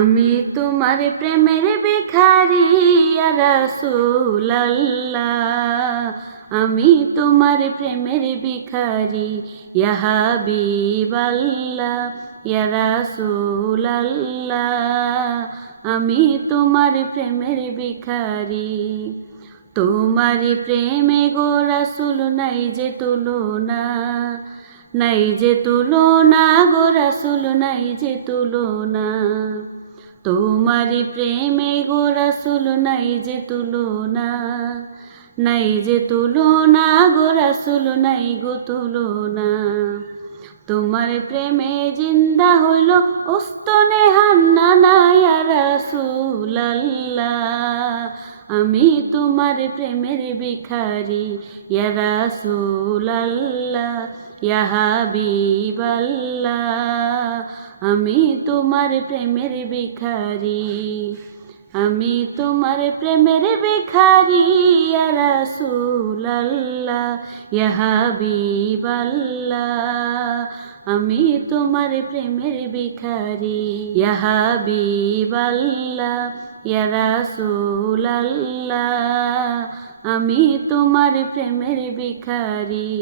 আমি তোমার প্রেমের ভিখারি ইয়া রাসূলুল্লাহ, আমি তোমার প্রেমের ভিখারি ইয়া হাবিবাল্লাহ, ইয়া রাসূলুল্লাহ, আমি তোমার প্রেমের ভিখারি। তোমার প্রেমে গো রাসূল নাই যে তুলনা, নাই যে তুলনা গো রাসূল নাই যে তুলনা। তোমার প্রেমে গো রাসূল নাই যে তুলনা, নাই যে তুলনা গো রাসূল নাই গো তুলনা। তোমার প্রেমে জিন্দা হইল উস্তনে হান্নানা ইয়া রাসূলুল্লাহ, আমি তোমার প্রেমের ভিখারি ইয়া রাসূলুল্লাহ, ইয়া হাবিবাল্লাহ, আমি তোমার প্রেমের ভিখারি। আমি তোমার প্রেমের ভিখারি ইয়া রাসূলুল্লাহ, ইয়া হাবিবাল্লাহ, আমি তোমার প্রেমের ভিখারি। ইয়া হাবিবাল্লাহ, ইয়া রাসূলুল্লাহ, আমি তোমার প্রেমের ভিখারি।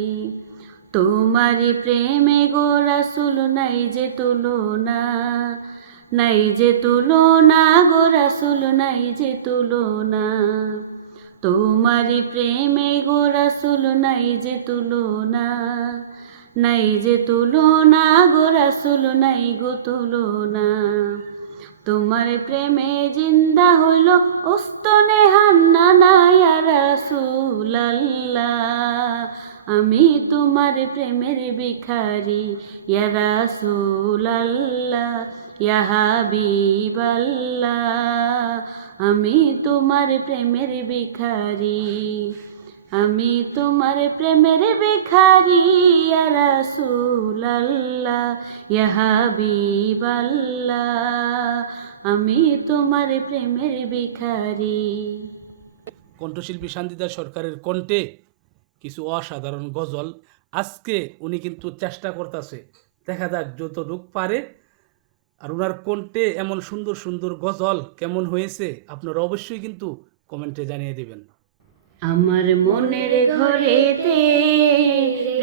তোমার প্রেমে গো রাসূল নাই যে তুলনা, নাই যে তুলনা গো রাসূল নাই যে তুলনা। তোমার প্রেমে গো রাসূল নাই যে তুলনা, নাই যে তুলনা গো রাসূল নাই গো তুলনা। তোমার প্রেমে জিন্দা হইল উস্তনে হান্নানা ইয়া রাসূলুল্লাহ, আমি তোমার প্রেমের ভিখারি ইয়া রাসূলুল্লাহ, ইয়া হাবিবাল্লাহ, আমি তোমার প্রেমের ভিখারি। আমি তোমার প্রেমের ভিখারি ইয়া রাসূলুল্লাহ, ইয়া হাবিবাল্লাহ, আমি তোমার প্রেমের ভিখারি। কণ্ঠশিল্পী শান্তিদা সরকারের কণ্ঠে কিছু অসাধারণ গজল আজকে উনি কিন্তু চেষ্টা করতেছে, দেখা যাক যতটুক পারে। আর ওনার কণ্ঠে এমন সুন্দর সুন্দর গজল কেমন হয়েছে আপনারা অবশ্যই কিন্তু কমেন্টে জানিয়ে দেবেন। আমার মনের ঘরেতে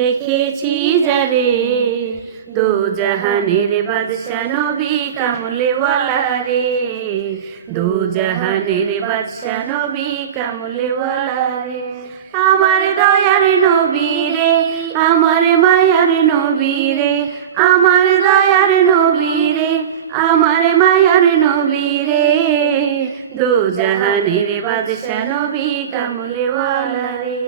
রেখেছি যারে, দো জাহানের বাদশা নবী কামলেওয়ালা রে, দো জাহানের বাদশা নবী কামলেওয়ালা রে। আমার দয়ার নবী রে, আমার মায়ার নবী রে, আমার দয়ার নবী রে, আমার মায়ার নবী রে, দো জাহানের বাদশা নবী কামলেওয়ালা রে।